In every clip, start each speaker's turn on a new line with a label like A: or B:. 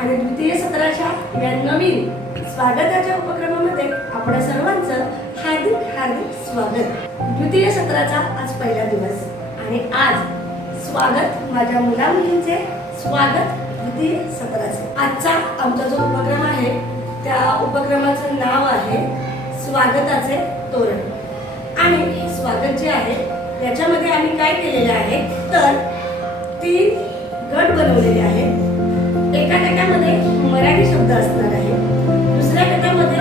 A: आणि द्वितीय सत्राच्या या नवीन स्वागताच्या उपक्रमामध्ये आपल्या सर्वांचं हार्दिक हार्दिक स्वागत. द्वितीय सत्राचा आज पहिला दिवस आणि आज स्वागत माझ्या मुला मुलींचे स्वागत द्वितीय सत्राचे. आजचा आमचा जो उपक्रम आहे त्या उपक्रमाचं नाव आहे स्वागताचे तोरण. आणि हे स्वागत जे आहे याच्यामध्ये आम्ही काय केलेलं आहे तर एका मराठी शब्द असणार आहे. दुसऱ्या गटामध्ये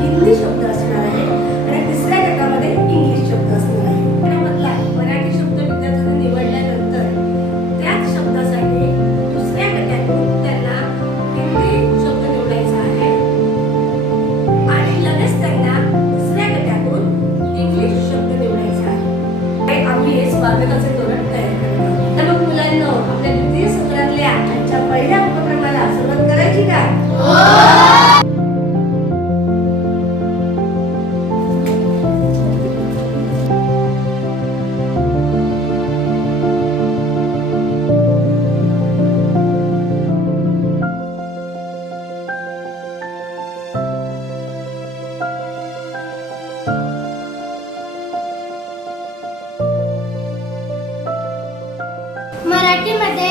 A: हिंदी शब्द असणार आहे. आणि तिसऱ्या गटामध्ये इंग्लिश शब्द असणार आहे. त्यामधला मराठी शब्द विद्यार्थ्यांनी निवडल्यानंतर त्याच शब्दासाठी दुसऱ्या गटातून त्यांना हिंदी शब्द निवडायचा आहे. आणि लगेच त्यांना दुसऱ्या गटातून इंग्लिश शब्द निवडायचा आहे. हे आम्ही हे स्वागताचे धोरण तयार करत तर मग मुलांना आपल्या द्वितीय सत्रातल्या आजच्या पहिल्या
B: मराठीमध्ये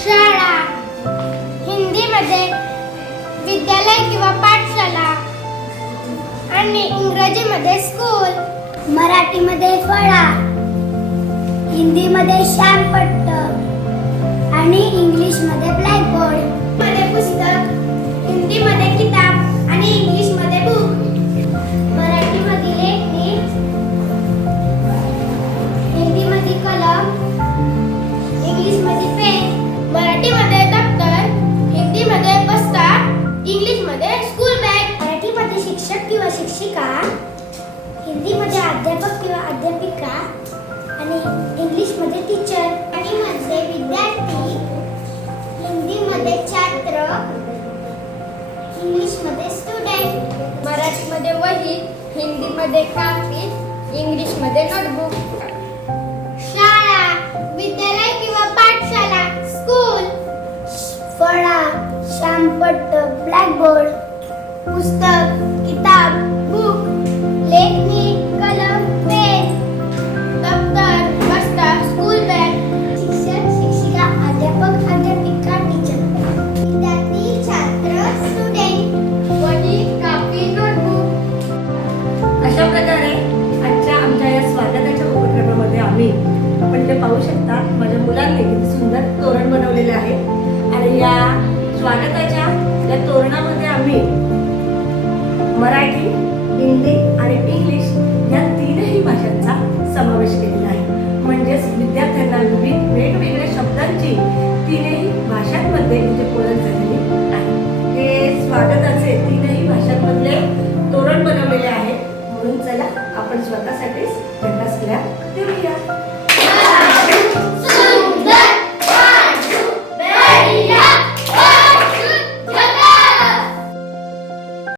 B: शाळा हिंदीमध्ये विद्यालय किंवा पाठशाला आणि इंग्रजीमध्ये स्कूल मराठीमध्ये फळा हिंदीमध्ये श्यामपट्ट आणि इंग्लिशमध्ये ब्लॅकबोर्ड शिक्षिका हिंदीमध्ये अध्यापक किंवा अध्यापिका आणि इंग्लिशमध्ये टीचर आणि मराठीमध्ये विद्यार्थी हिंदीमध्ये छात्र इंग्लिशमध्ये स्टुडंट मराठीमध्ये वही हिंदीमध्ये कापी इंग्लिशमध्ये नोटबुक शाळा विद्यालय किंवा पाठशाला स्कूल फळा श्यामपट्ट ब्लॅकबोर्ड पुस्तक किताब बुक लेखनी कलम पेन दप्तर बस्ता स्कूल बॅग शिक्षक शिक्षिका अध्यापक अध्यापिका टीचर विद्यार्थी छात्र स्टुडंट वडील कापी नोटबुक
A: अशा प्रकारे आजच्या आमच्या या स्वागताच्या उपक्रमामध्ये आम्ही आपण ते पाहू शकता माझ्या मुलांनी किती सुंदर तोरण बनवलेलं आहे. आणि या स्वागताच्या या तोरणामध्ये आम्ही मराठी हिंदी आणि इंग्लिश या तीनही भाषांचा समावेश केलेला आहे. म्हणजेच विद्यार्थ्यांना विविध वेगवेगळ्या शब्दांची तीनही भाषांमध्ये म्हणजे ओळख झालेली आहे. हे स्वागताचे तीनही भाषांमधले तोरण बनवलेले आहे. म्हणून चला आपण स्वतःसाठीच झेंडा स्लॅब देऊया.